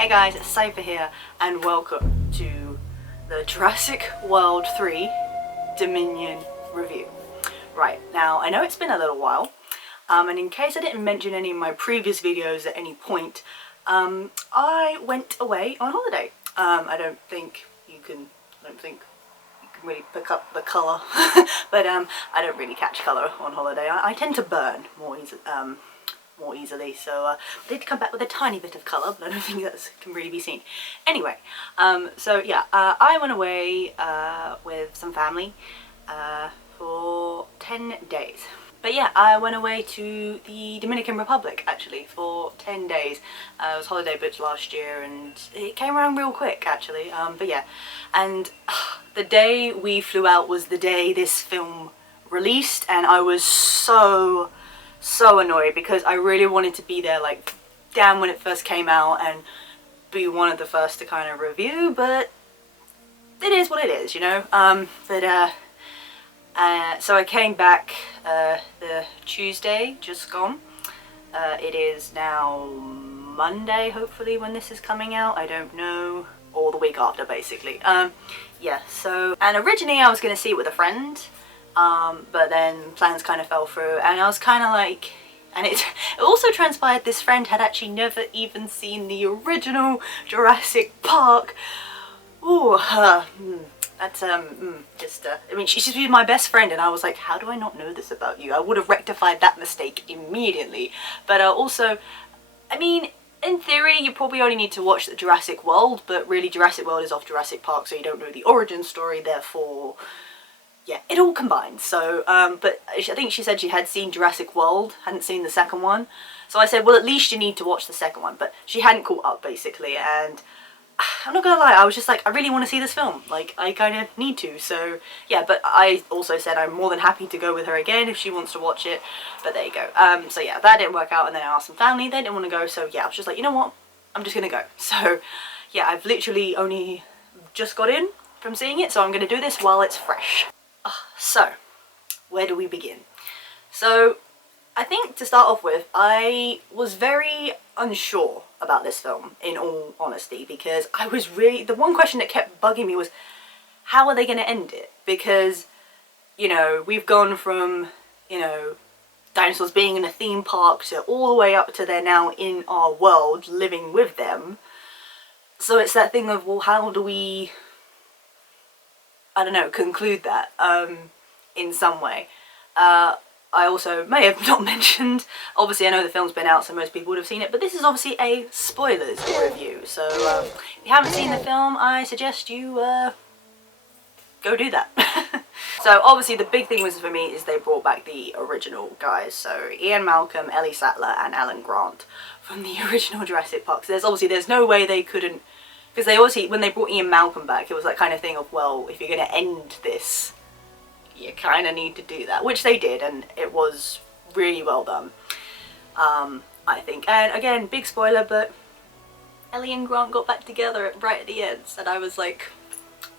Hey guys, it's Cypher here and welcome to the Jurassic World 3 Dominion review. Right, now I know it's been a little while, and in case I didn't mention any of my previous videos at any point, I went away on holiday. I don't think you can really pick up the colour, but I don't really catch colour on holiday. I tend to burn more easily, so I did come back with a tiny bit of colour, but I don't think that can really be seen. Anyway, so yeah, I went away with some family for 10 days. But yeah, I went away to the Dominican Republic actually for 10 days. I was holiday booked last year and it came around real quick actually, but yeah. And the day we flew out was the day this film released, and I was so annoyed because I really wanted to be there like damn when it first came out and be one of the first to kind of review, but it is what it is, you know. So I came back the Tuesday just gone. It is now Monday hopefully when this is coming out, I don't know, or the week after basically. Yeah, so, and originally I was going to see it with a friend, but then plans kind of fell through, and I was kind of like, and it also transpired this friend had actually never even seen the original Jurassic Park. Ooh, that's, I mean, she's my best friend, and I was like, how do I not know this about you? I would have rectified that mistake immediately. But also, I mean, in theory, you probably only need to watch the Jurassic World, but really Jurassic World is off Jurassic Park, so you don't know the origin story, therefore, yeah, it all combines. So, but I think she said she had seen Jurassic World, hadn't seen the second one. So I said, well, at least you need to watch the second one, but she hadn't caught up, basically, and I'm not gonna lie, I was just like, I really want to see this film, like, I kind of need to, so, yeah, but I also said I'm more than happy to go with her again if she wants to watch it, but there you go. So yeah, that didn't work out, and then I asked some family, they didn't want to go, so yeah, I was just like, you know what, I'm just gonna go. So, yeah, I've literally only just got in from seeing it, so I'm gonna do this while it's fresh. So, where do we begin? So, I think to start off with, I was very unsure about this film, in all honesty, because I was really, the one question that kept bugging me was, how are they going to end it? Because, you know, we've gone from, you know, dinosaurs being in a theme park to all the way up to they're now in our world, living with them. So it's that thing of, well, how do we, I don't know, conclude that in some way. I also may have not mentioned, obviously I know the film's been out so most people would have seen it, but this is obviously a spoilers review, so if you haven't seen the film, I suggest you go do that. So obviously the big thing was for me is they brought back the original guys, so Ian Malcolm, Ellie Sattler and Alan Grant from the original Jurassic Park. So there's no way they couldn't, because they obviously, when they brought Ian Malcolm back, it was that kind of thing of, well, if you're going to end this, you kind of need to do that, which they did, and it was really well done, I think. And again, big spoiler, but Ellie and Grant got back together right at the end, and I was like,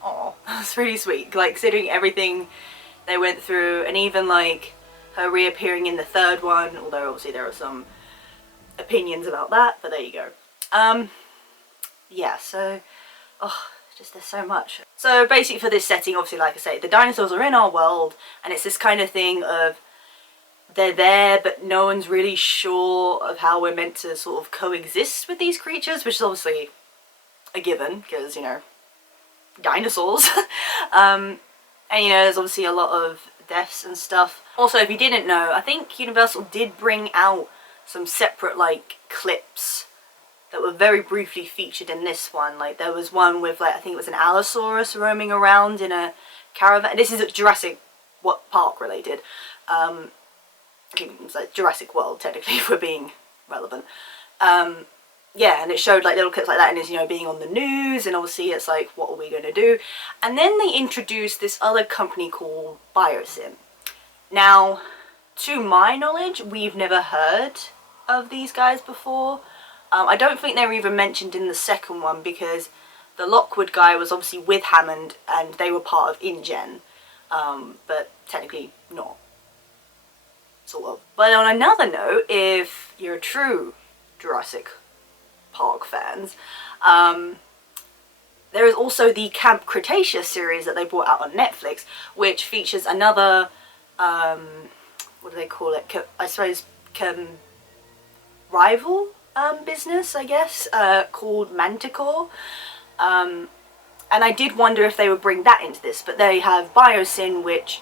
oh, that's really sweet, like, considering everything they went through, and even like her reappearing in the third one, although obviously there are some opinions about that, but there you go. Yeah, so, oh, just there's so much. So basically for this setting, obviously, like I say, the dinosaurs are in our world, and it's this kind of thing of they're there, but no one's really sure of how we're meant to sort of coexist with these creatures, which is obviously a given, because, you know, dinosaurs. And, you know, there's obviously a lot of deaths and stuff. Also, if you didn't know, I think Universal did bring out some separate, like, clips that were very briefly featured in this one. Like, there was one with, like, I think it was an Allosaurus roaming around in a caravan. This is Jurassic Park related. It's like Jurassic World, technically, if we're being relevant. Yeah, and it showed, like, little clips like that, and it's, you know, being on the news, and obviously it's like, what are we going to do? And then they introduced this other company called Biosim. Now, to my knowledge, we've never heard of these guys before. I don't think they were even mentioned in the second one, because the Lockwood guy was obviously with Hammond and they were part of InGen, but technically not, sort of. But on another note, if you're a true Jurassic Park fans. There is also the Camp Cretaceous series that they brought out on Netflix, which features another, what do they call it? I suppose, rival business, I guess, called Manticore. And I did wonder if they would bring that into this, but they have Biosyn, which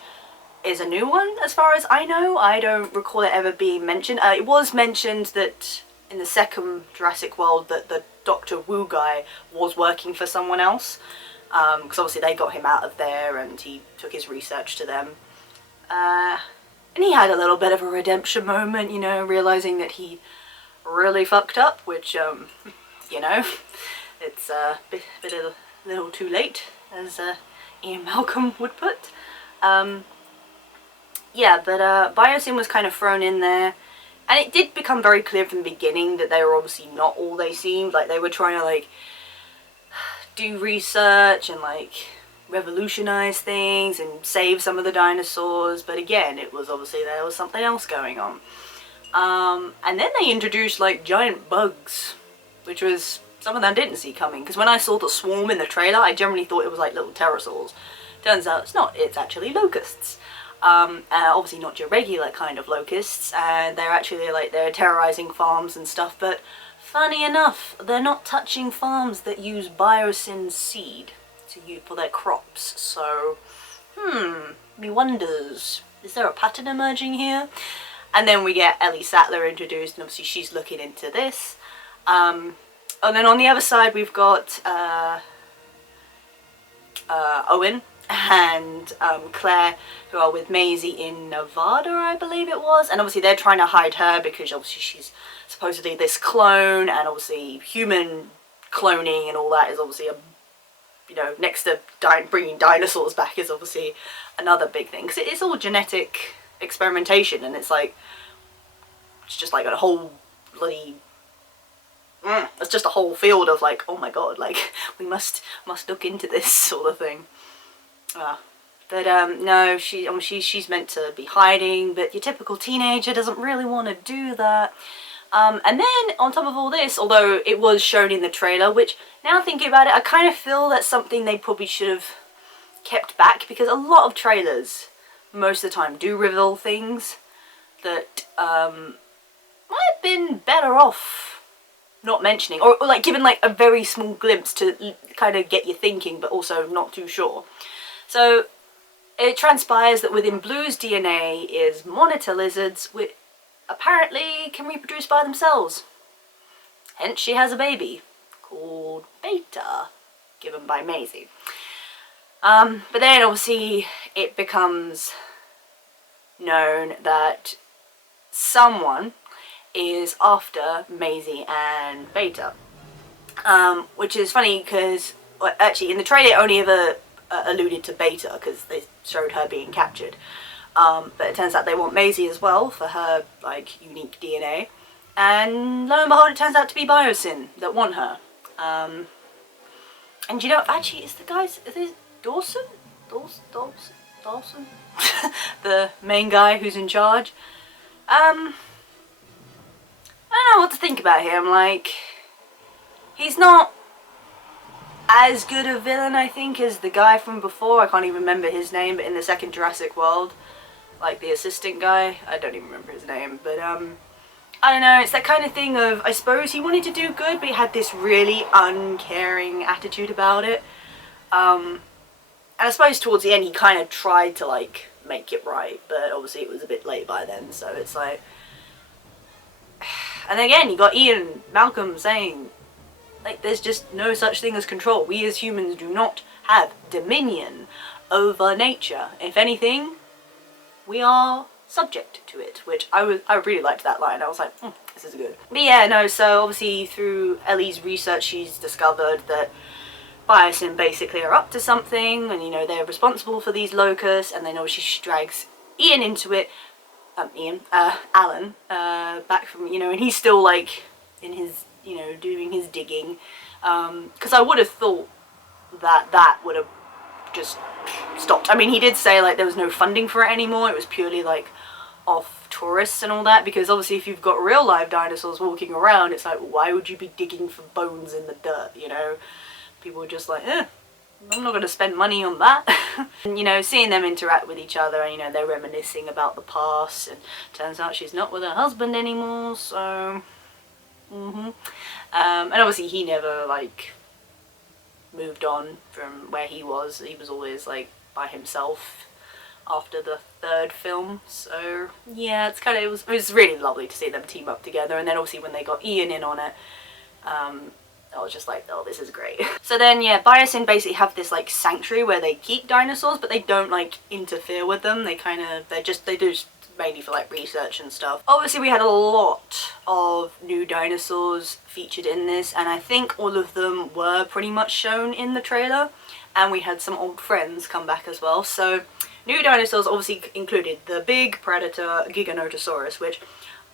is a new one as far as I know. I don't recall it ever being mentioned. It was mentioned that in the second Jurassic World that the Dr. Wu guy was working for someone else, because obviously they got him out of there and he took his research to them. And he had a little bit of a redemption moment, you know, realising that he really fucked up, which, you know, it's a little too late, as Ian Malcolm would put. Yeah, but Biosyn was kind of thrown in there, and it did become very clear from the beginning that they were obviously not all they seemed. Like, they were trying to, like, do research and, like, revolutionize things and save some of the dinosaurs, but again, it was obviously there was something else going on. And then they introduced, like, giant bugs, which was something I didn't see coming, because when I saw the swarm in the trailer, I generally thought it was like little pterosaurs. Turns out it's not, it's actually locusts. Obviously not your regular kind of locusts, and they're actually like, they're terrorizing farms and stuff, but funny enough, they're not touching farms that use Biosyn seed to use for their crops, so, me wonders, is there a pattern emerging here? And then we get Ellie Sattler introduced, and obviously she's looking into this. And then on the other side we've got Owen and Claire, who are with Maisie in Nevada, I believe it was, and obviously they're trying to hide her because obviously she's supposedly this clone, and obviously human cloning and all that is obviously a, you know, next to bringing dinosaurs back is obviously another big thing, because it's all genetic experimentation, and it's like, it's just like a whole bloody, it's just a whole field of like, oh my god, like, we must look into this sort of thing. But no, she's meant to be hiding, but your typical teenager doesn't really want to do that. And then on top of all this, although it was shown in the trailer, which now thinking about it, I kind of feel that's something they probably should have kept back, because a lot of trailers most of the time do reveal things that might have been better off not mentioning, or like giving like a very small glimpse to kind of get you thinking, but also not too sure. So it transpires that within Blue's DNA is monitor lizards, which apparently can reproduce by themselves. Hence she has a baby called Beta, given by Maisie. But then obviously it becomes known that someone is after Maisie and Beta. Which is funny because, well, actually in the trailer it only ever alluded to Beta because they showed her being captured. But it turns out they want Maisie as well for her, like, unique DNA. And lo and behold, it turns out to be Biosyn that want her. And you know, actually, is it Dawson? Dawson? The main guy who's in charge. I don't know what to think about him. Like, he's not as good a villain, I think, as the guy from before. I can't even remember his name, but in the second Jurassic World, like the assistant guy, I don't even remember his name, but I don't know, it's that kind of thing of, I suppose he wanted to do good, but he had this really uncaring attitude about it. And I suppose towards the end he kind of tried to, like, make it right, but obviously it was a bit late by then, so it's like... And again, you got Ian Malcolm saying, like, there's just no such thing as control. We as humans do not have dominion over nature. If anything, we are subject to it, which I really liked that line. I was like, this is good. But yeah, no, so obviously through Ellie's research, she's discovered that Biosyn basically are up to something, and, you know, they're responsible for these locusts, and then obviously she drags Ian into it, Alan, back from, you know, and he's still, like, in his, you know, doing his digging, because I would have thought that would have just stopped. I mean, he did say, like, there was no funding for it anymore, it was purely, like, off tourists and all that, because obviously if you've got real live dinosaurs walking around, it's like, why would you be digging for bones in the dirt, you know? People are just like, I'm not going to spend money on that. And, you know, seeing them interact with each other, and, you know, they're reminiscing about the past, and turns out she's not with her husband anymore, so... and obviously he never, like, moved on from where he was always, like, by himself after the third film, so yeah, it's kind of, it was really lovely to see them team up together. And then obviously when they got Ian in on it, I was just like, oh, this is great. So then, yeah, Biosin basically have this, like, sanctuary where they keep dinosaurs, but they don't, like, interfere with them. They kind of, they do just mainly for, like, research and stuff. Obviously, we had a lot of new dinosaurs featured in this, and I think all of them were pretty much shown in the trailer. And we had some old friends come back as well. So, new dinosaurs obviously included the big predator Giganotosaurus, which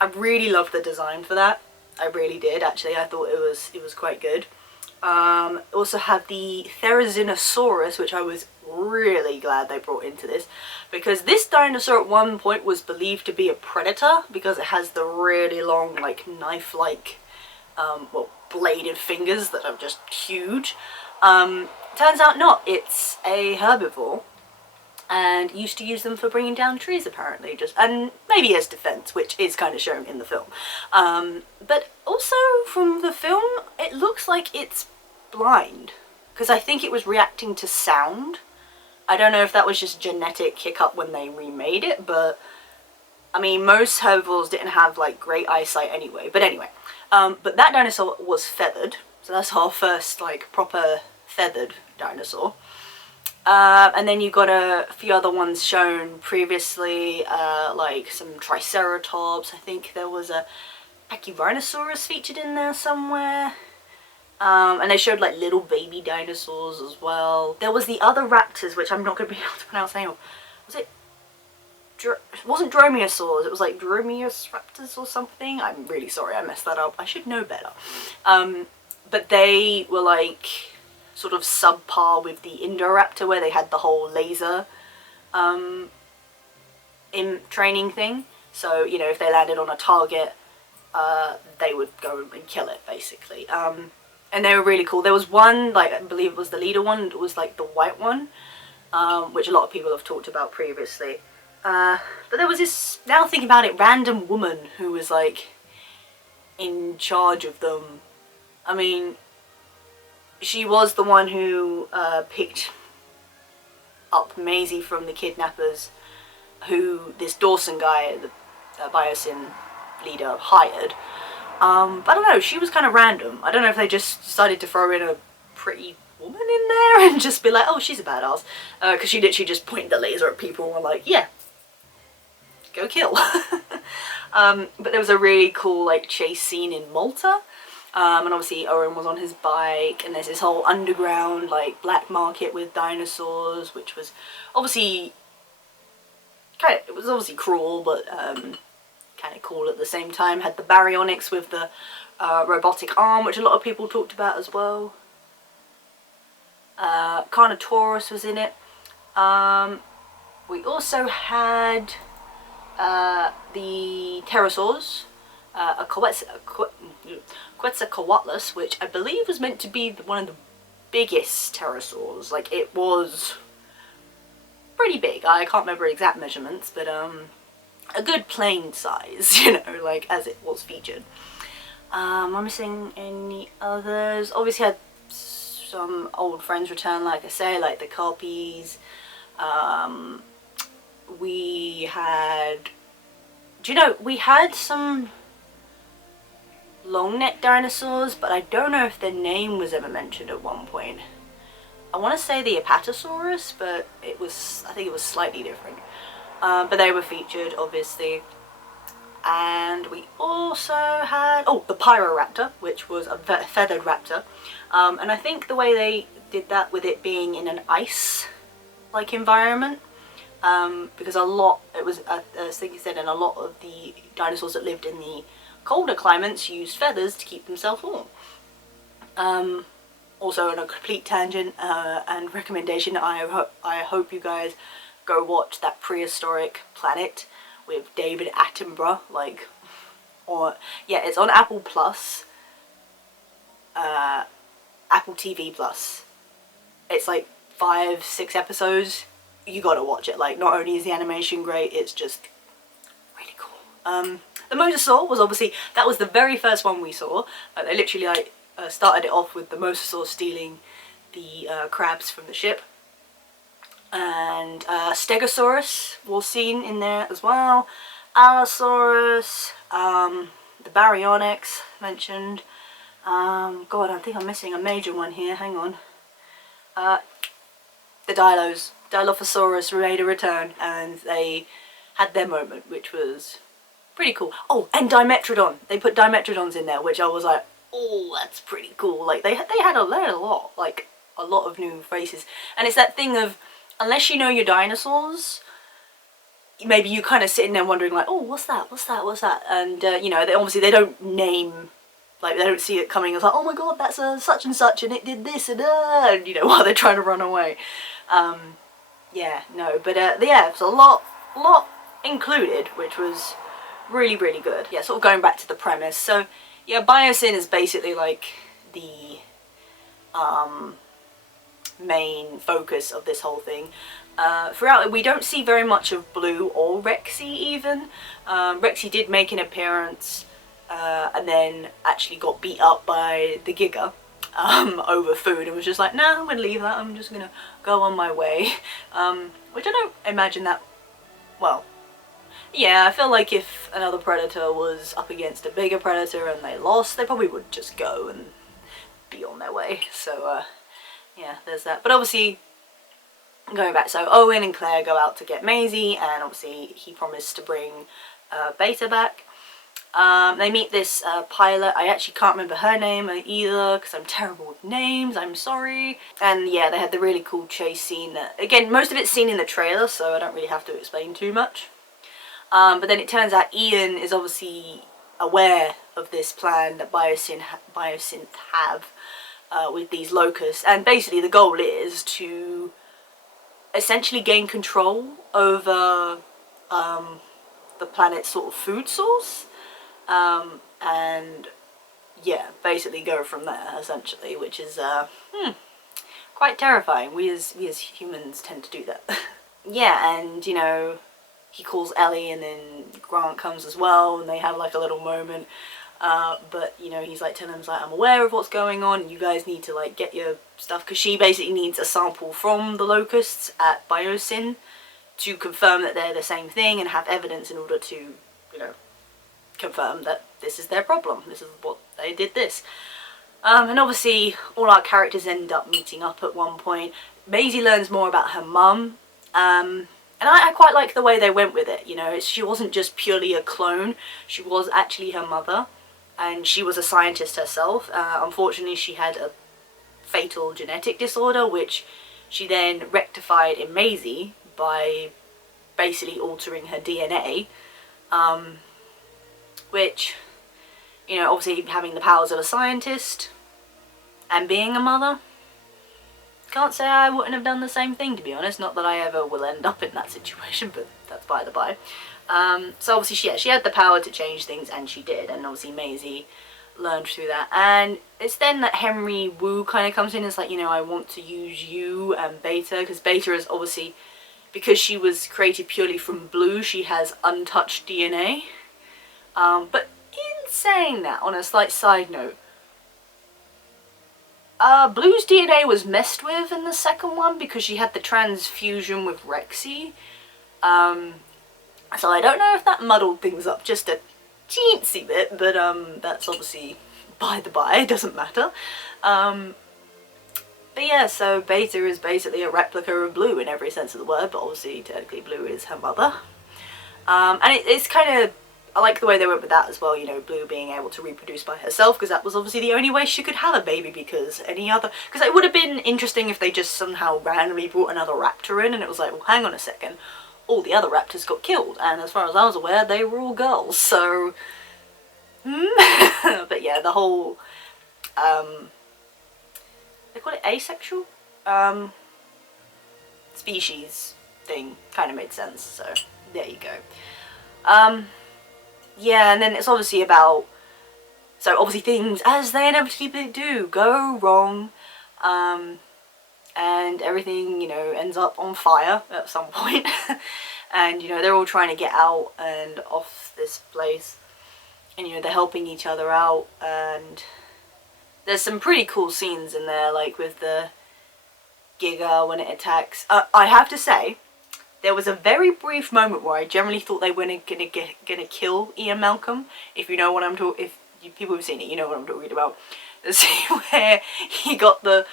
I really loved the design for that. I really did, actually. I thought it was quite good. Also had the Therizinosaurus, which I was really glad they brought into this, because this dinosaur at one point was believed to be a predator because it has the really long, like, knife-like, well, bladed fingers that are just huge. Turns out not. It's a herbivore, and used to use them for bringing down trees, apparently, and maybe as defense, which is kind of shown in the film. But also from the film, it looks like it's blind, because I think it was reacting to sound. I don't know if that was just genetic hiccup when they remade it, but I mean, most herbivores didn't have, like, great eyesight anyway. But anyway, but that dinosaur was feathered, so that's our first, like, proper feathered dinosaur. And then you got a few other ones shown previously, like some Triceratops. I think there was a Pachyrhinosaurus featured in there somewhere. And they showed, like, little baby dinosaurs as well. There was the other raptors, which I'm not going to be able to pronounce the name of. Was it? It wasn't Dromaeosaurs, it was like Dromaeosaurus or something. I'm really sorry, I messed that up. I should know better. But they were, like, sort of subpar with the Indoraptor, where they had the whole laser in training thing. So, you know, if they landed on a target, they would go and kill it, basically. And they were really cool. There was one, like, I believe it was the leader one, it was, like, the white one, which a lot of people have talked about previously. But there was this, now thinking about it, random woman who was, like, in charge of them. I mean, she was the one who picked up Maisie from the kidnappers, who this Dawson guy, the Biosin leader, hired. But I don't know, she was kind of random. I don't know if they just decided to throw in a pretty woman in there and just be like, oh, she's a badass. Because she literally just pointed the laser at people and were like, yeah, go kill. But there was a really cool, like, chase scene in Malta. And obviously Owen was on his bike, and there's this whole underground, like, black market with dinosaurs, which was obviously it was obviously cruel, but kind of cool at the same time. Had the baryonyx with the robotic arm, which a lot of people talked about as well. Carnotaurus was in it. We also had the pterosaurs, a Quetzalcoatlus, which I believe was meant to be one of the biggest pterosaurs. Like, it was pretty big. I can't remember exact measurements, but a good plane size, you know, like, as it was featured. Am I missing any others? Obviously had some old friends return, like I say, like the Carpies. We had, do you know, we had some long neck dinosaurs, but I don't know if their name was ever mentioned at one point. I want to say the Apatosaurus, but it was, I think it was slightly different. But they were featured, obviously. And we also had, oh, the Pyroraptor, which was a feathered raptor. And I think the way they did that, with it being in an ice-like environment, because a lot, it was, as Thinky said, and a lot of the dinosaurs that lived in the colder climates used feathers to keep themselves warm. Also, on a complete tangent and recommendation, I hope you guys go watch that Prehistoric Planet, with David Attenborough, like, or, yeah, it's on Apple Plus, Apple TV Plus. It's like 5-6 episodes. You gotta watch it. Like, not only is the animation great, it's just really cool. The Mosasaur was obviously, that was the very first one we saw. They literally like started it off with the Mosasaur stealing the crabs from the ship. And Stegosaurus was seen in there as well. Allosaurus, the Baryonyx mentioned. God, I think I'm missing a major one here, hang on. The Dilos. Dilophosaurus made a return, and they had their moment, which was pretty cool. Oh, and Dimetrodon. They put Dimetrodons in there, which I was like, oh, that's pretty cool. Like, they had a lot, like, a lot of new faces. And it's that thing of, unless you know your dinosaurs, maybe you kind of sitting there wondering, like, oh, what's that? And, you know, obviously they don't name, like, they don't see it coming. It's like, oh my god, that's a such and such, and it did this, and you know, while they're trying to run away. Yeah, no, but, yeah, it's a lot included, which was really, really good. Yeah, sort of going back to the premise. So, yeah, Biosyn is basically, like, the, main focus of this whole thing. Throughout, we don't see very much of Blue or Rexy even. Rexy did make an appearance, and then actually got beat up by the Giga over food, and was just like, nah, I'm gonna leave that, I'm just gonna go on my way. Which I don't imagine that, well, yeah, I feel like if another predator was up against a bigger predator and they lost, they probably would just go and be on their way. So, yeah, there's that. But obviously, going back, so Owen and Claire go out to get Maisie, and obviously he promised to bring Beta back. They meet this pilot. I actually can't remember her name either, because I'm terrible with names, I'm sorry. And yeah, they had the really cool chase scene that, again, most of it's seen in the trailer, so I don't really have to explain too much. But then it turns out Ian is obviously aware of this plan that Biosynth have with these locusts, and basically the goal is to essentially gain control over the planet's sort of food source, and yeah, basically go from there, essentially, which is quite terrifying. We as humans tend to do that. Yeah, and you know, he calls Ellie, and then Grant comes as well, and they have like a little moment. But you know, he's like telling them, like, I'm aware of what's going on, and you guys need to like get your stuff, because she basically needs a sample from the locusts at Biosyn to confirm that they're the same thing and have evidence in order to, you know, confirm that this is their problem. This is what they did this. And obviously all our characters end up meeting up at one point. Maisie learns more about her mum. And I quite like the way they went with it, you know. She wasn't just purely a clone, she was actually her mother, and she was a scientist herself. Unfortunately, she had a fatal genetic disorder, which she then rectified in Maisie by basically altering her DNA, which, you know, obviously having the powers of a scientist and being a mother, can't say I wouldn't have done the same thing, to be honest. Not that I ever will end up in that situation, but that's by the by. So obviously she had the power to change things, and she did, and obviously Maisie learned through that. And it's then that Henry Wu kind of comes in and is like, you know, I want to use you and Beta, because Beta is obviously, because she was created purely from Blue, she has untouched DNA. But in saying that, on a slight side note, Blue's DNA was messed with in the second one because she had the transfusion with Rexy. So I don't know if that muddled things up just a teensy bit, but that's obviously by the by, it doesn't matter. But yeah, so Beta is basically a replica of Blue in every sense of the word, but obviously technically Blue is her mother. And it's kind of, I like the way they went with that as well, you know, Blue being able to reproduce by herself, because that was obviously the only way she could have a baby, because it would have been interesting if they just somehow randomly brought another raptor in, and it was like, well, hang on a second, all the other raptors got killed, and as far as I was aware, they were all girls, so, but yeah, the whole, they call it asexual, species thing kind of made sense, so there you go. Yeah, and then it's obviously about, so obviously things, as they inevitably do, go wrong, and everything, you know, ends up on fire at some point. And, you know, they're all trying to get out and off this place, and, you know, they're helping each other out, and there's some pretty cool scenes in there, like with the Giga when it attacks. I have to say, there was a very brief moment where I generally thought they were gonna kill Ian Malcolm. If you know what I'm talking, if you, people who've seen it, you know what I'm talking about. The scene where he got the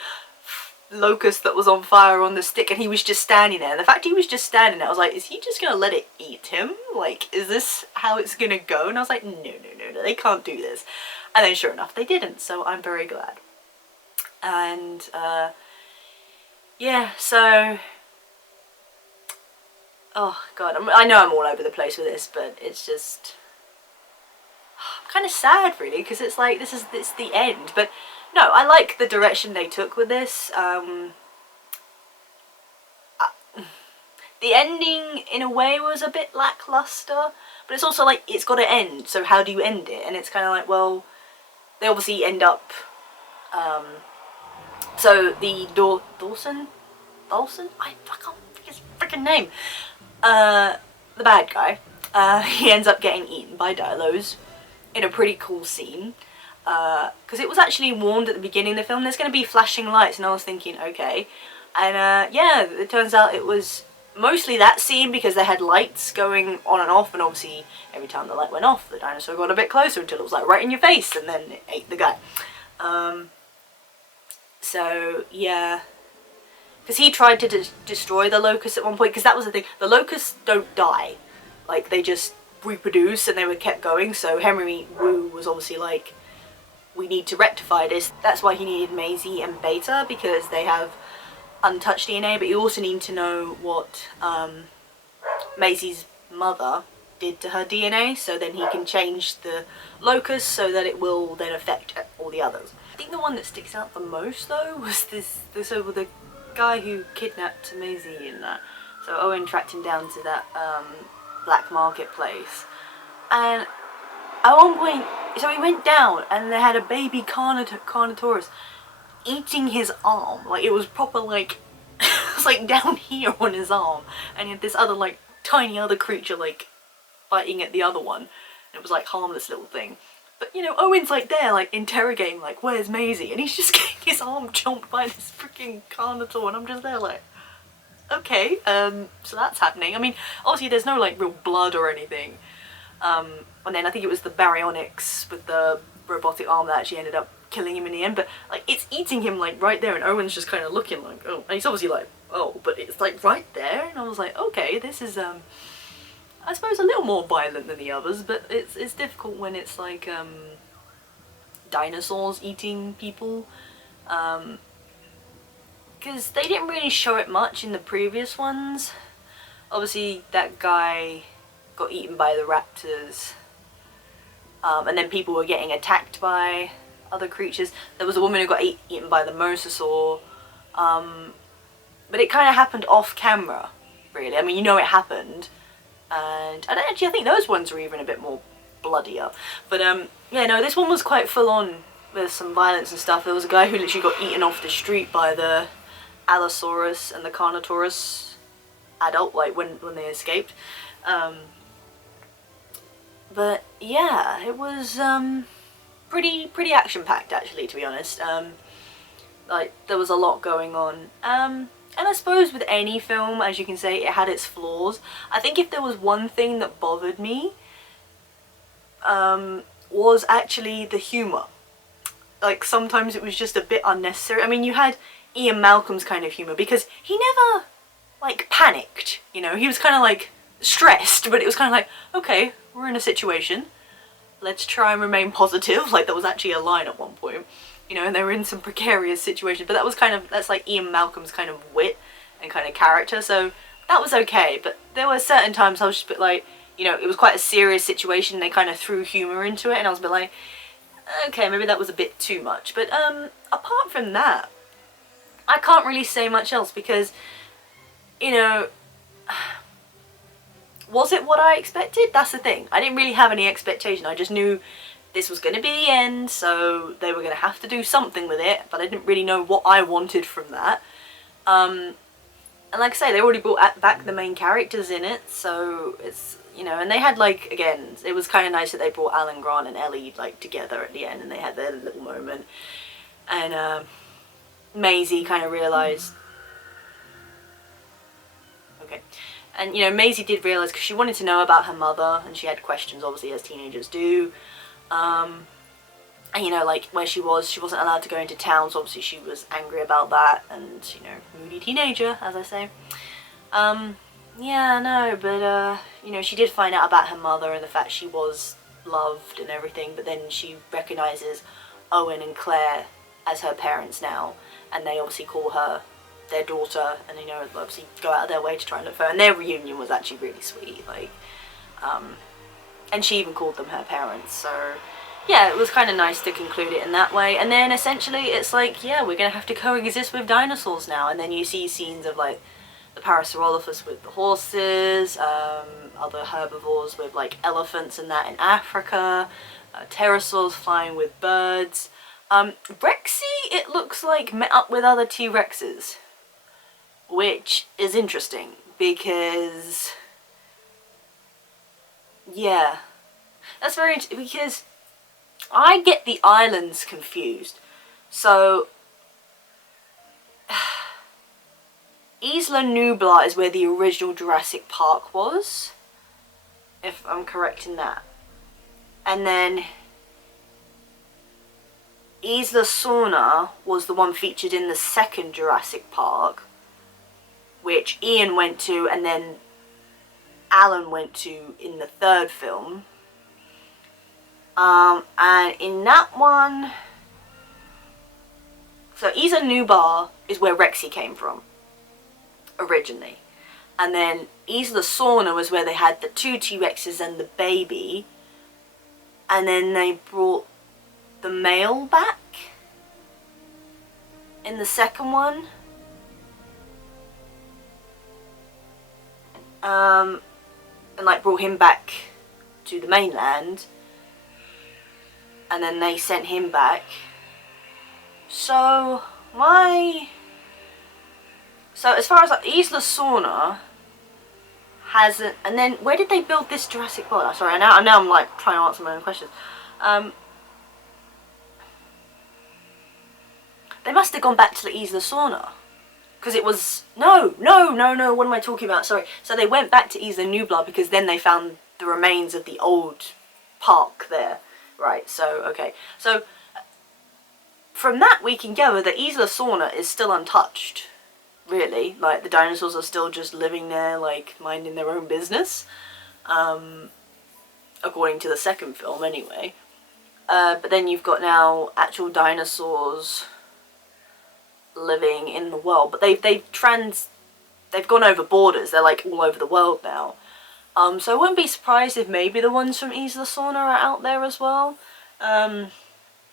locust that was on fire on the stick and he was just standing there. And the fact he was just standing there, I was like, is he just gonna let it eat him? Like, is this how it's gonna go? And I was like, no, they can't do this. And then sure enough, they didn't, so I'm very glad. And, yeah, so... Oh, God, I know I'm all over the place with this, but it's just... I'm kind of sad, really, because it's like, it's the end. But, no, I like the direction they took with this. The ending, in a way, was a bit lackluster, but it's also like, it's got to end, so how do you end it? And it's kind of like, well, they obviously end up, so the Dawson? I can't think his freaking name. The bad guy, he ends up getting eaten by Dilos in a pretty cool scene, because it was actually warned at the beginning of the film, there's going to be flashing lights, and I was thinking, okay, and yeah, it turns out it was mostly that scene because they had lights going on and off, and obviously every time the light went off, the dinosaur got a bit closer until it was like right in your face, and then it ate the guy. So yeah, because he tried to destroy the locusts at one point, because that was the thing, the locusts don't die, like they just reproduce and they were kept going, so Henry Wu was obviously like, we need to rectify this. That's why he needed Maisie and Beta, because they have untouched DNA, but you also need to know what Maisie's mother did to her DNA, so then he can change the locus so that it will then affect all the others. I think the one that sticks out the most though was this over the guy who kidnapped Maisie in that. So Owen tracked him down to that black marketplace, and at one point, so he went down and they had a baby Carnotaurus eating his arm. Like, it was proper, like, it was like down here on his arm, and he had this other like tiny other creature like biting at the other one. It was like harmless little thing. But you know, Owen's like there, like interrogating, like, where's Maisie? And he's just getting his arm chomped by this freaking Carnotaur, and I'm just there like, okay, so that's happening. I mean, obviously there's no like real blood or anything. And then I think it was the baryonyx with the robotic arm that actually ended up killing him in the end, but like it's eating him like right there, and Owen's just kind of looking like, oh, and he's obviously like, oh, but it's like right there, and I was like, okay, this is I suppose a little more violent than the others, but it's difficult when it's like dinosaurs eating people, because they didn't really show it much in the previous ones. Obviously that guy got eaten by the raptors, and then people were getting attacked by other creatures. There was a woman who got eaten by the mosasaur, but it kind of happened off camera, really. I mean, you know it happened, and I think those ones were even a bit more bloodier. But yeah, no, this one was quite full on with some violence and stuff. There was a guy who literally got eaten off the street by the Allosaurus and the Carnotaurus adult, like when they escaped. But yeah, it was pretty action-packed actually, to be honest. Like there was a lot going on. And I suppose with any film, as you can say, it had its flaws. I think if there was one thing that bothered me, was actually the humour. Like sometimes it was just a bit unnecessary. I mean, you had Ian Malcolm's kind of humour because he never like panicked, you know, he was kind of like stressed, but it was kind of like, okay, we're in a situation, let's try and remain positive. Like there was actually a line at one point, you know, and they were in some precarious situations, but that was kind of, that's like Ian Malcolm's kind of wit and kind of character, so that was okay. But there were certain times I was just a bit like, you know, it was quite a serious situation, they kind of threw humour into it, and I was a bit like, okay, maybe that was a bit too much. But apart from that, I can't really say much else because, you know, Was it what I expected? That's the thing. I didn't really have any expectation. I just knew this was going to be the end, so they were going to have to do something with it, but I didn't really know what I wanted from that. And like I say, they already brought back the main characters in it, so it's, you know, and they had, like, again, it was kind of nice that they brought Alan Grant and Ellie, like, together at the end, and they had their little moment. And Maisie kind of realised, okay, and, you know, Maisie did realise, because she wanted to know about her mother, and she had questions, obviously, as teenagers do. And, you know, like, where she wasn't allowed to go into town, so obviously she was angry about that, and, you know, moody teenager, as I say. Yeah, no, but, you know, she did find out about her mother and the fact she was loved and everything, but then she recognises Owen and Claire as her parents now, and they obviously call her their daughter, and, you know, obviously go out of their way to try and look for her, and their reunion was actually really sweet, like, and she even called them her parents, so yeah, it was kind of nice to conclude it in that way. And then essentially it's like, yeah, we're gonna have to coexist with dinosaurs now, and then you see scenes of like the Parasaurolophus with the horses, other herbivores with like elephants and that in Africa, pterosaurs flying with birds. Rexy, it looks like, met up with other T-Rexes, which is interesting because, yeah, that's very interesting because I get the islands confused. So, Isla Nublar is where the original Jurassic Park was, if I'm correct in that. And then Isla Sorna was the one featured in the second Jurassic Park, which Ian went to and then Alan went to in the third film. And in that one, so Isla Nublar is where Rexy came from, originally. And then Isla Sorna was where they had the 2 T-Rexes and the baby. And then they brought the male back in the second one. And like brought him back to the mainland. And then they sent him back. So, so as far as like, Isla Sorna hasn't, and then where did they build this Jurassic World? Sorry, now I'm like trying to answer my own questions. They must have gone back to the Isla Sorna. Because it was, no, what am I talking about? Sorry. So they went back to Isla Nublar because then they found the remains of the old park there. Right, so, okay. So, from that we can gather that Isla Sorna is still untouched, really. Like, the dinosaurs are still just living there, like, minding their own business. According to the second film, anyway. But then you've got now actual dinosaurs living in the world. But they've gone over borders. They're, like, all over the world now. So I wouldn't be surprised if maybe the ones from Isla Sorna are out there as well.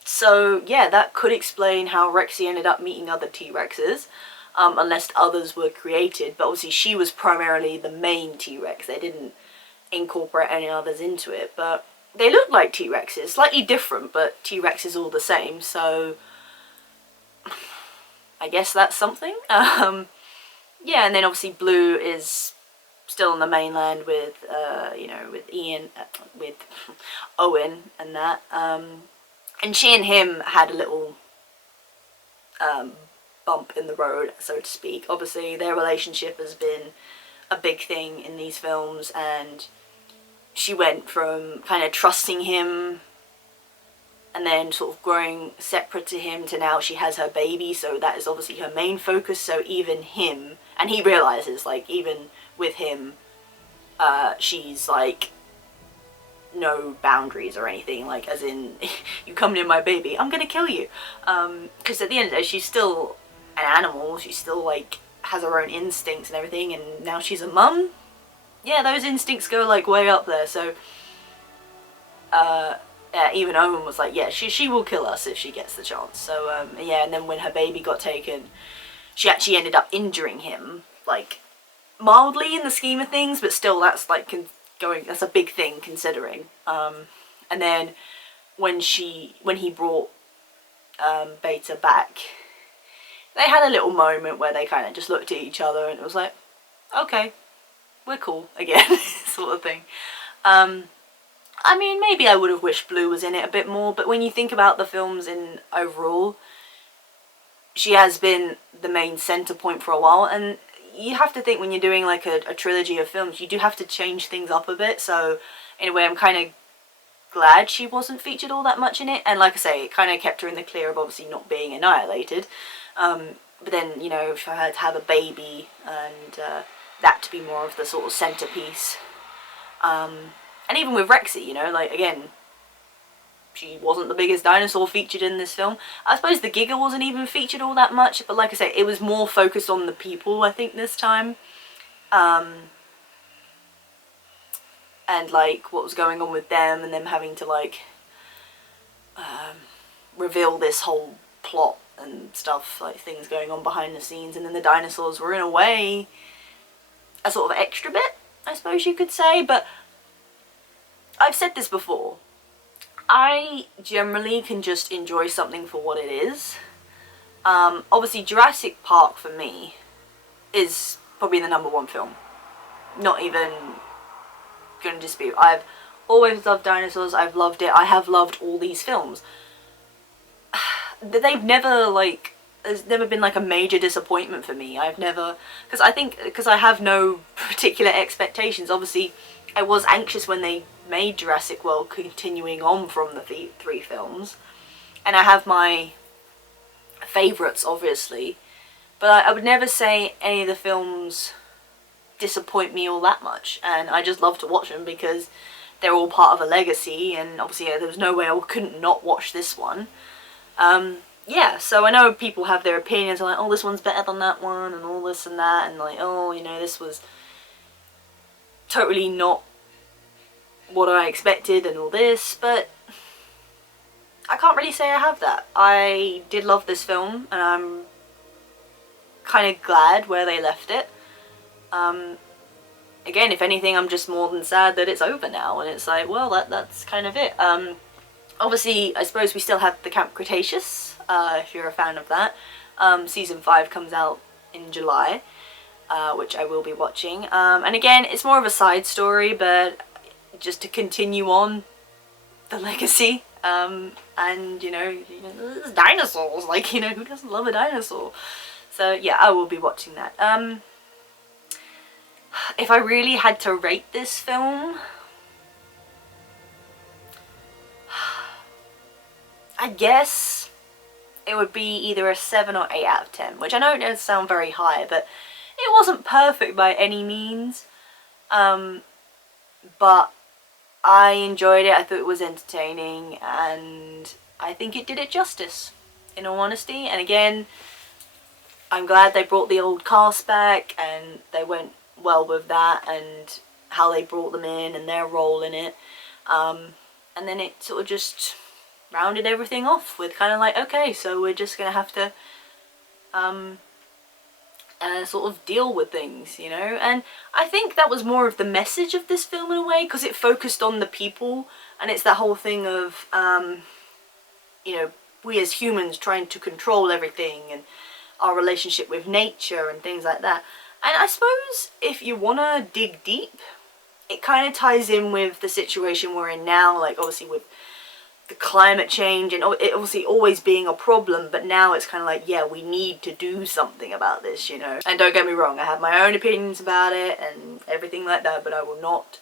So yeah, that could explain how Rexy ended up meeting other T-Rexes, unless others were created. But obviously she was primarily the main T-Rex. They didn't incorporate any others into it, but they look like T-Rexes. Slightly different, but T-Rex is all the same, so I guess that's something. Yeah, and then obviously Blue is still on the mainland with, you know, with Ian, with Owen and that. And she and him had a little bump in the road, so to speak. Obviously, their relationship has been a big thing in these films, and she went from kind of trusting him and then sort of growing separate to him to now she has her baby, so that is obviously her main focus. So even him, and he realizes, like, even with him, she's like, no boundaries or anything, like, as in, you come near my baby, I'm gonna kill you. Because at the end of the day, she's still an animal, she still, like, has her own instincts and everything, and now she's a mum. Yeah, those instincts go, like, way up there, so, yeah, even Owen was like, yeah, she will kill us if she gets the chance. So, yeah, and then when her baby got taken, she actually ended up injuring him, like, mildly in the scheme of things, but still that's like that's a big thing considering. And then when he brought Beta back, they had a little moment where they kind of just looked at each other and it was like, okay, we're cool again, sort of thing. I mean, maybe I would have wished Blue was in it a bit more, but when you think about the films in overall, she has been the main centre point for a while, and you have to think when you're doing like a trilogy of films, you do have to change things up a bit, so in a way I'm kind of glad she wasn't featured all that much in it, and like I say, it kind of kept her in the clear of obviously not being annihilated, but then, you know, if I had to have a baby and that to be more of the sort of centrepiece. And even with Rexy, you know, like, again, she wasn't the biggest dinosaur featured in this film. I suppose the Giga wasn't even featured all that much, but like I say, it was more focused on the people, I think, this time. And, like, what was going on with them, and them having to, like, reveal this whole plot and stuff, like, things going on behind the scenes, and then the dinosaurs were, in a way, a sort of extra bit, I suppose you could say, but I've said this before, I generally can just enjoy something for what it is. Obviously Jurassic Park for me is probably the #1 film. Not even gonna dispute. I've always loved dinosaurs, I've loved it, I have loved all these films. They've never, like, there's never been like a major disappointment for me. I've never, because I have no particular expectations. Obviously I was anxious when they made Jurassic World continuing on from the 3 films, and I have my favourites obviously, but I would never say any of the films disappoint me all that much, and I just love to watch them because they're all part of a legacy, and obviously there was no way I couldn't not watch this one. Yeah, so I know people have their opinions, like, oh, this one's better than that one, and all this and that, and like, oh, you know, this was totally not what I expected and all this, but I can't really say I have that. I did love this film, and I'm kind of glad where they left it. Again, if anything, I'm just more than sad that it's over now, and it's like, well, that's kind of it. Obviously, I suppose we still have the Camp Cretaceous, if you're a fan of that. Season 5 comes out in July, which I will be watching. And again, it's more of a side story, but just to continue on the legacy. And, you know, there's dinosaurs, like, you know, who doesn't love a dinosaur? So, yeah, I will be watching that. If I really had to rate this film, I guess it would be either a 7 or 8 out of 10, which I know it doesn't sound very high, but it wasn't perfect by any means. But I enjoyed it, I thought it was entertaining, and I think it did it justice, in all honesty. And again, I'm glad they brought the old cast back, and they went well with that, and how they brought them in, and their role in it. And then it sort of just rounded everything off with kind of like, okay, so we're just gonna have to sort of deal with things, you know. And I think that was more of the message of this film in a way, because it focused on the people, and it's that whole thing of you know, we as humans trying to control everything, and our relationship with nature and things like that. And I suppose if you want to dig deep, it kind of ties in with the situation we're in now, like obviously with the climate change and it obviously always being a problem, but now it's kind of like, yeah, we need to do something about this, you know. And don't get me wrong, I have my own opinions about it and everything like that, but I will not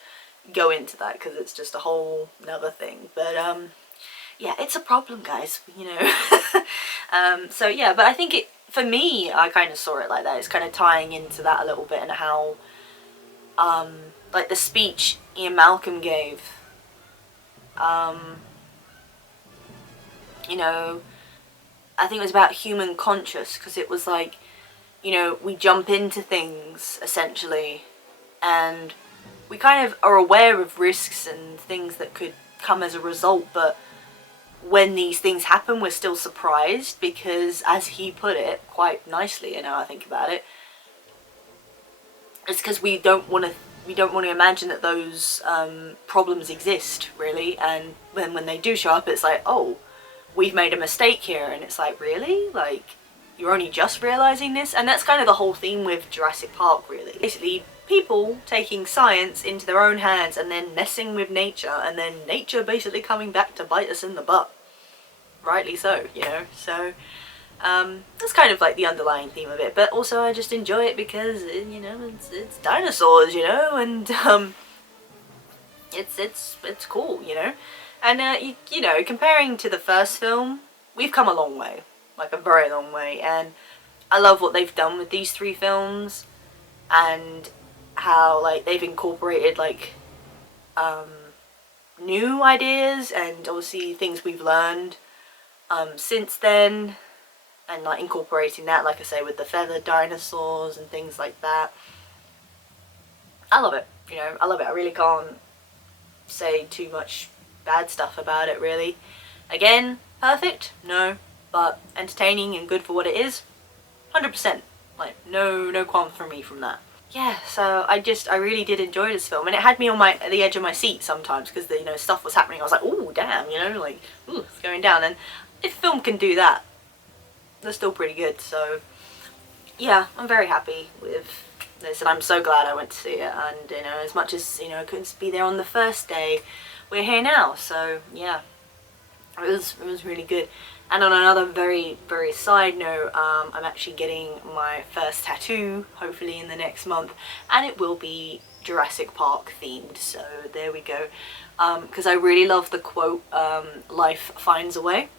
go into that because it's just a whole nother thing. But yeah, it's a problem, guys, you know. So yeah, but I think it, for me, I kind of saw it like that. It's kind of tying into that a little bit, and how like the speech Ian Malcolm gave, you know, I think it was about human conscious, because it was like, you know, we jump into things essentially, and we kind of are aware of risks and things that could come as a result, but when these things happen, we're still surprised, because, as he put it quite nicely, you know, I think about it, it's because we don't want to imagine that those problems exist, really. And then when they do show up, it's like, oh, we've made a mistake here. And it's like, really? Like, you're only just realizing this? And that's kind of the whole theme with Jurassic Park, really. Basically, people taking science into their own hands and then messing with nature, and then nature basically coming back to bite us in the butt. Rightly so, you know. So that's kind of like the underlying theme of it. But also I just enjoy it because, you know, it's dinosaurs, you know, and it's cool, you know. And you know, comparing to the first film, we've come a long way, like a very long way. And I love what they've done with these 3 films, and how like they've incorporated like new ideas and obviously things we've learned since then, and like incorporating that, like I say, with the feathered dinosaurs and things like that. I love it, you know, I love it. I really can't say too much bad stuff about it, really. Again, perfect? No, but entertaining and good for what it is, 100%. Like, no qualms from me from that. Yeah, so I really did enjoy this film, and it had me on the edge of my seat sometimes, because you know, stuff was happening. I was like, oh damn, you know, like, ooh, it's going down. And if film can do that, they're still pretty good. So yeah, I'm very happy with this, and I'm so glad I went to see it. And you know, as much as, you know, I couldn't be there on the first day, we're here now. So yeah, it was really good. And on another very side note, I'm actually getting my first tattoo, hopefully in the next month, and it will be Jurassic Park themed. So there we go. Because I really love the quote, "Life finds a way."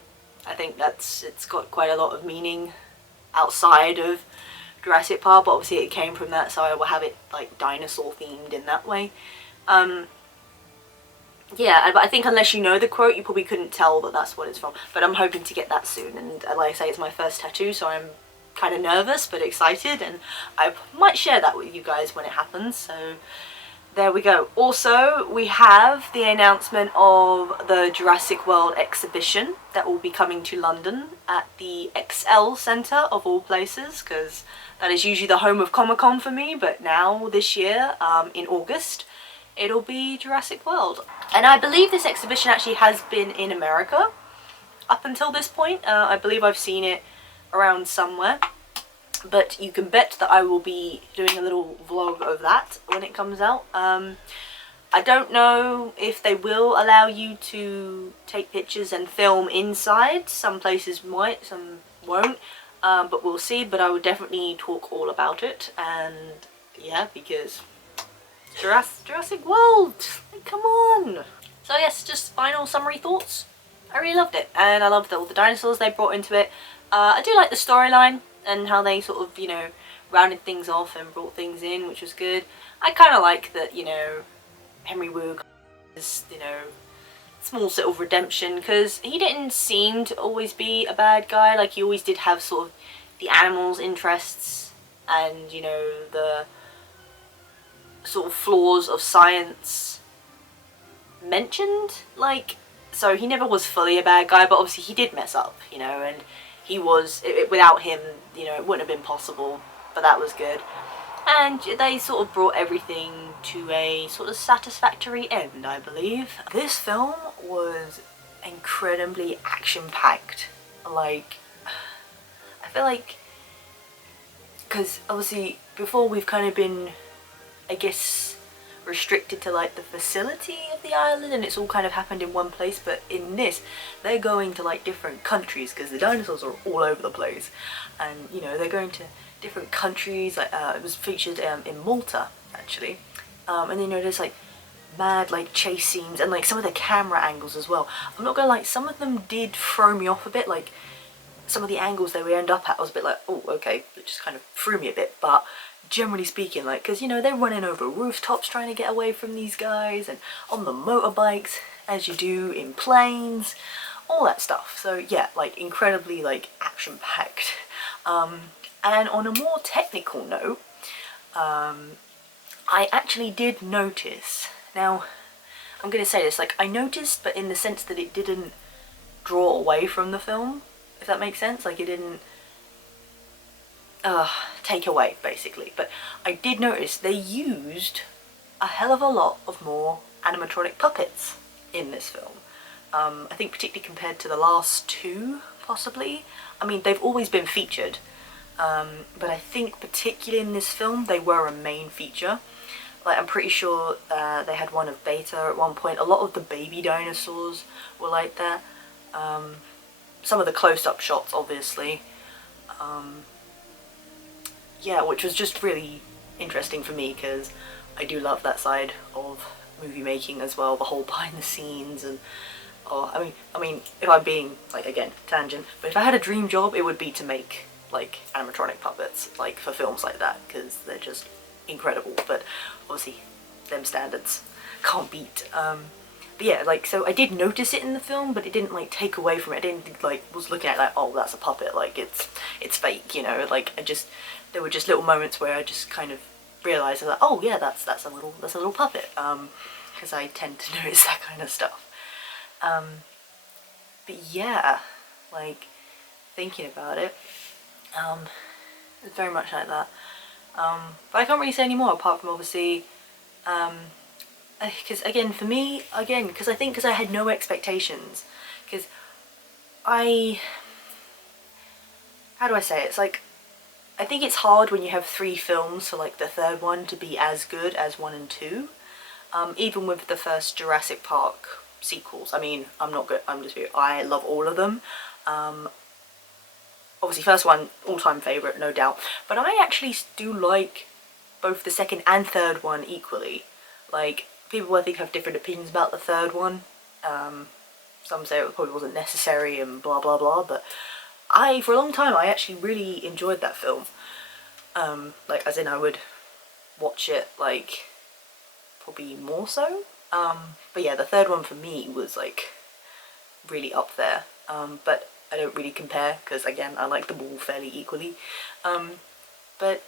I think it's got quite a lot of meaning outside of Jurassic Park, but obviously it came from that, so I will have it like dinosaur themed in that way. Yeah, but I think unless you know the quote, you probably couldn't tell that that's what it's from. But I'm hoping to get that soon, and like I say, it's my first tattoo, so I'm kind of nervous but excited, and I might share that with you guys when it happens. So there we go. Also, we have the announcement of the Jurassic World exhibition that will be coming to London at the XL Centre, of all places, because that is usually the home of Comic-Con for me, but now this year, in August, it'll be Jurassic World. And I believe this exhibition actually has been in America up until this point. I believe I've seen it around somewhere. But you can bet that I will be doing a little vlog of that when it comes out. I don't know if they will allow you to take pictures and film inside. Some places might, some won't. But we'll see. But I will definitely talk all about it. And yeah, because Jurassic World, like, come on. So yes, just final summary thoughts. I really loved it, and I loved all the dinosaurs they brought into it. I do like the storyline and how they sort of, you know, rounded things off and brought things in, which was good. I kind of like that, you know, Henry Wu is, you know, small sort of redemption, because he didn't seem to always be a bad guy. Like, he always did have sort of the animals' interests and, you know, the sort of flaws of science mentioned, like, so he never was fully a bad guy, but obviously he did mess up, you know, and he was, without him, you know, it wouldn't have been possible, but that was good. And they sort of brought everything to a sort of satisfactory end, I believe. This film was incredibly action-packed. Like, I feel like, because obviously before we've kind of been, I guess, restricted to like the facility of the island, and it's all kind of happened in one place. But in this, they're going to like different countries, because the dinosaurs are all over the place, and you know, they're going to different countries. Like it was featured in Malta actually, and you know, there's like mad like chase scenes and like some of the camera angles as well. I'm not gonna lie, some of them did throw me off a bit. Like some of the angles they would end up at, I was a bit like, oh okay, it just kind of threw me a bit. But generally speaking, like, because you know, they're running over rooftops trying to get away from these guys, and on the motorbikes, as you do in planes, all that stuff. So yeah, like incredibly like action packed. And on a more technical note, I actually did notice, now I'm going to say this, like I noticed, but in the sense that it didn't draw away from the film, if that makes sense. Like it didn't take away basically. But I did notice they used a hell of a lot of more animatronic puppets in this film. I think particularly compared to the last two, possibly. I mean, they've always been featured, but I think particularly in this film they were a main feature. Like, I'm pretty sure they had one of Beta at one point. A lot of the baby dinosaurs were like that. Some of the close-up shots, obviously. Yeah, which was just really interesting for me because I do love that side of movie making as well, the whole behind the scenes. And oh, I mean, if I'm being, like, again, tangent, but if I had a dream job, it would be to make like animatronic puppets, like for films like that, because they're just incredible. But obviously, them standards can't beat. But yeah, like, so I did notice it in the film, but it didn't like take away from it. I didn't think, like, was looking at it like, oh, that's a puppet, like it's fake, you know. Like, there were just little moments where I just kind of realised that, oh yeah, that's a little puppet, because I tend to notice that kind of stuff. But yeah, like, thinking about it, it's very much like that. But I can't really say any more apart from obviously, because again, for me, because I think because I had no expectations, because how do I say it? It's like, I think it's hard when you have 3 films for like the third one to be as good as 1 and 2. Even with the first Jurassic Park sequels. I mean, I love all of them. Obviously first one, all-time favourite, no doubt. But I actually do like both the second and third one equally. Like, people I think have different opinions about the third one. Some say it probably wasn't necessary and blah blah blah, but for a long time, I actually really enjoyed that film. Like, as in I would watch it, like, probably more so. But yeah, the third one for me was like really up there. But I don't really compare because again, I like them all fairly equally. But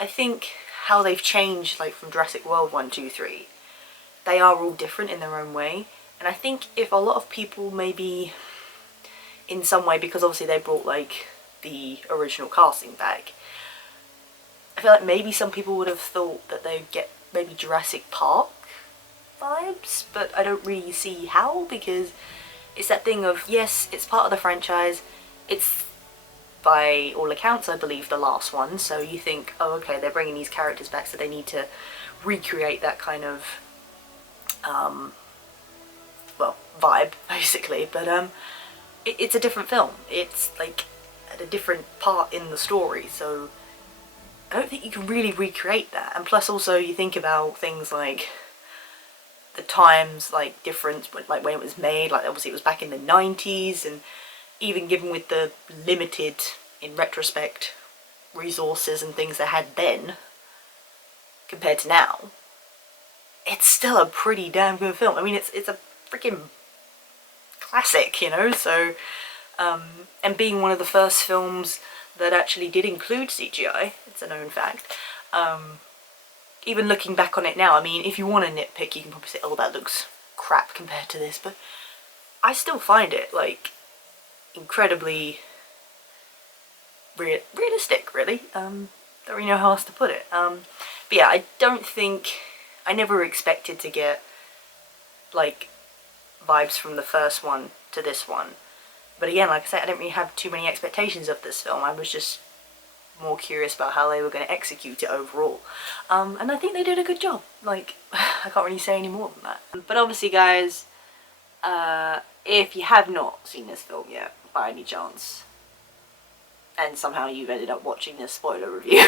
I think how they've changed, like from Jurassic World 1, 2, 3, they are all different in their own way. And I think if a lot of people maybe in some way, because obviously they brought like the original casting back, I feel like maybe some people would have thought that they'd get maybe Jurassic Park vibes, but I don't really see how, because it's that thing of, yes, it's part of the franchise, it's by all accounts I believe the last one, so you think, oh okay, they're bringing these characters back, so they need to recreate that kind of well, vibe basically. But it's a different film, it's like at a different part in the story, so I don't think you can really recreate that. And plus also you think about things like the times, like difference, like when it was made, like obviously it was back in the 90s, and even given with the limited, in retrospect, resources and things they had then compared to now, it's still a pretty damn good film. I mean, it's a freaking classic, you know. So and being one of the first films that actually did include CGI, it's a known fact. Even looking back on it now, I mean, if you want to nitpick, you can probably say, oh, that looks crap compared to this, but I still find it, like, incredibly realistic, really. Don't really know how else to put it. But yeah, I never expected to get, like, vibes from the first one to this one. But again, like I said, I didn't really have too many expectations of this film. I was just more curious about how they were going to execute it overall. And I think they did a good job. Like, I can't really say any more than that. But obviously, guys, if you have not seen this film yet, by any chance, and somehow you've ended up watching this spoiler review,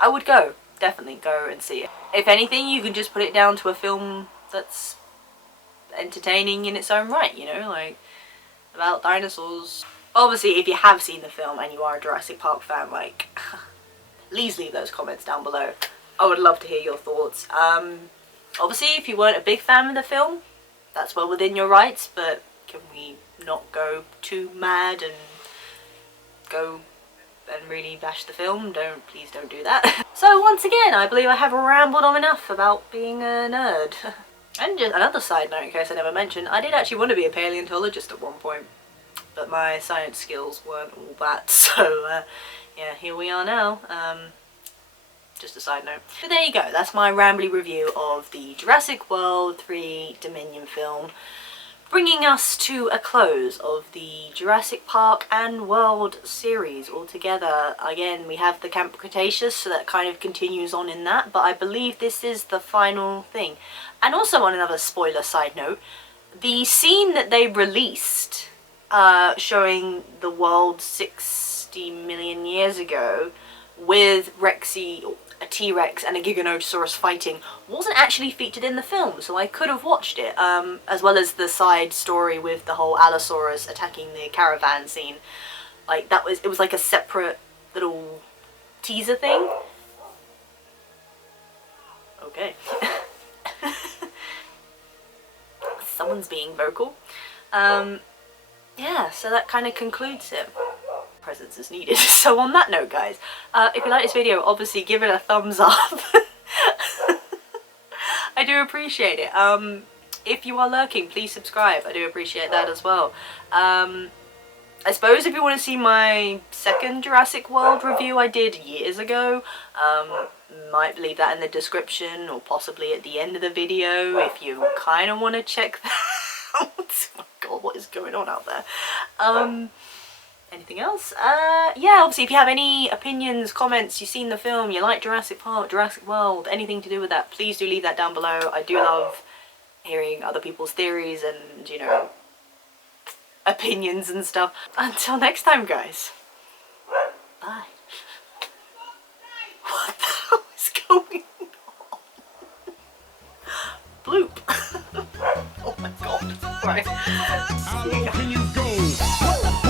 I would definitely go and see it. If anything, you can just put it down to a film that's entertaining in its own right, you know, like, about dinosaurs. Obviously, if you have seen the film and you are a Jurassic Park fan, like, please leave those comments down below. I would love to hear your thoughts. Obviously, if you weren't a big fan of the film, that's well within your rights, but can we not go too mad and go and really bash the film? Please don't do that. So once again, I believe I have rambled on enough about being a nerd. And just another side note, in case I never mentioned, I did actually want to be a paleontologist at one point, but my science skills weren't all that, so yeah, here we are now. Just a side note. But there you go, that's my rambly review of the Jurassic World 3 Dominion film, bringing us to a close of the Jurassic Park and World series altogether. Again, we have the Camp Cretaceous, so that kind of continues on in that, but I believe this is the final thing. And also, on another spoiler side note, the scene that they released showing the world 60 million years ago with Rexy, a T-Rex and a Giganotosaurus fighting, wasn't actually featured in the film, so I could have watched it, as well as the side story with the whole Allosaurus attacking the caravan scene. Like, it was like a separate little teaser thing. Okay. Someone's being vocal. Yeah, so that kind of concludes it. Presence is needed. So on that note, guys, if you like this video, obviously give it a thumbs up. I do appreciate it. If you are lurking, please subscribe. I do appreciate that as well. I suppose if you want to see my second Jurassic World review I did years ago, might leave that in the description or possibly at the end of the video if you kind of want to check that out. Oh my god, what is going on out there? Anything else? Yeah, obviously if you have any opinions, comments, you've seen the film, you like Jurassic Park, Jurassic World, anything to do with that, please do leave that down below. I do love hearing other people's theories and, you know, opinions and stuff. Until next time, guys. Bye. What the hell is going on? Bloop. Oh my god. Right. See you guys.